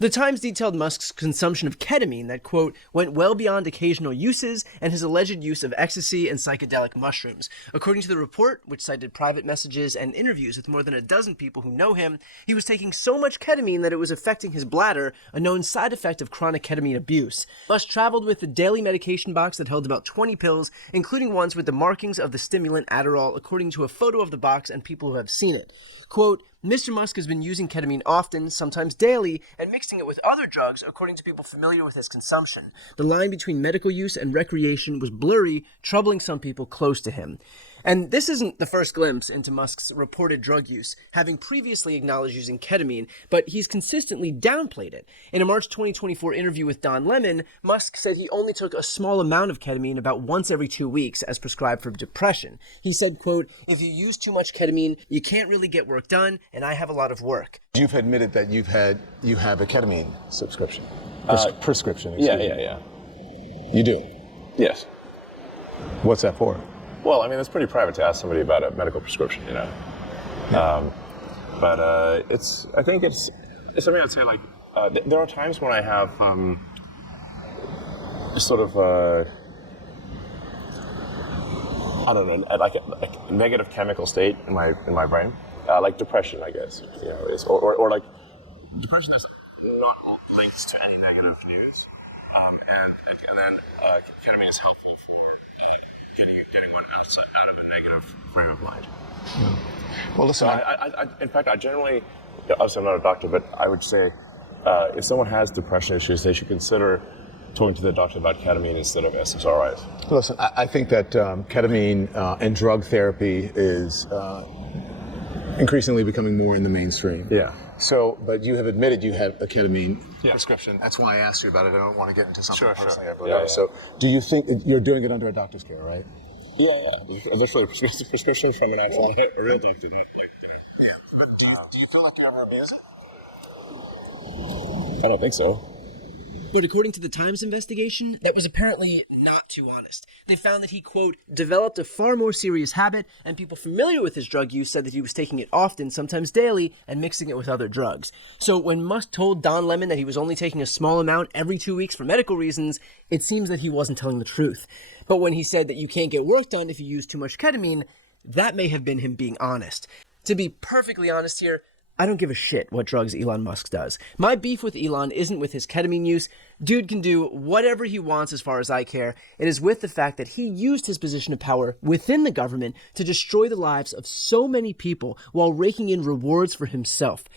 The Times detailed Musk's consumption of ketamine that, quote, went well beyond occasional uses and his alleged use of ecstasy and psychedelic mushrooms. According to the report, which cited private messages and interviews with more than a dozen people who know him, he was taking so much ketamine that it was affecting his bladder, a known side effect of chronic ketamine abuse. Musk traveled with a daily medication box that held about 20 pills, including ones with the markings of the stimulant Adderall, according to a photo of the box and people who have seen it. Quote, Mr. Musk has been using ketamine often, sometimes daily, and mixing it with other drugs, according to people familiar with his consumption. The line between medical use and recreation was blurry, troubling some people close to him. And this isn't the first glimpse into Musk's reported drug use, having previously acknowledged using ketamine, but he's consistently downplayed it. In a March 2024 interview with Don Lemon, Musk said he only took a small amount of ketamine about once every 2 weeks as prescribed for depression. He said, quote, if you use too much ketamine, you can't really get work done, and I have a lot of work. You've admitted that you have a ketamine subscription. Prescription, Yeah. You do? Yes. What's that for? Well, I mean, it's pretty private to ask somebody about a medical prescription, you know. Yeah. But I think it's something I'd say, like, there are times when I have sort of, I don't know, like a negative chemical state in my brain, like depression, I guess, you know, or like depression that's not linked to any negative news, and then ketamine is helpful for getting one out of a negative frame of mind. Well, listen, In fact, I generally, obviously I'm not a doctor, but I would say if someone has depression issues, they should consider talking to the doctor about ketamine instead of SSRIs. Listen, I think that ketamine and drug therapy is increasingly becoming more in the mainstream. Yeah. So, but you have admitted you have a ketamine prescription. That's why I asked you about it. I don't want to get into something personally, I believe. Yeah. So, do you think you're doing it under a doctor's care, right? Yeah. That's a prescription from an actual a real doctor. Do you feel like you ever abuse it? I don't think so. But according to the Times investigation, that was apparently not too honest. They found that he, quote, developed a far more serious habit, and people familiar with his drug use said that he was taking it often, sometimes daily, and mixing it with other drugs. So when Musk told Don Lemon that he was only taking a small amount every 2 weeks for medical reasons, it seems that he wasn't telling the truth. But when he said that you can't get work done if you use too much ketamine, that may have been him being honest. To be perfectly honest here, I don't give a shit what drugs Elon Musk does. My beef with Elon isn't with his ketamine use. Dude can do whatever he wants as far as I care. It is with the fact that he used his position of power within the government to destroy the lives of so many people while raking in rewards for himself.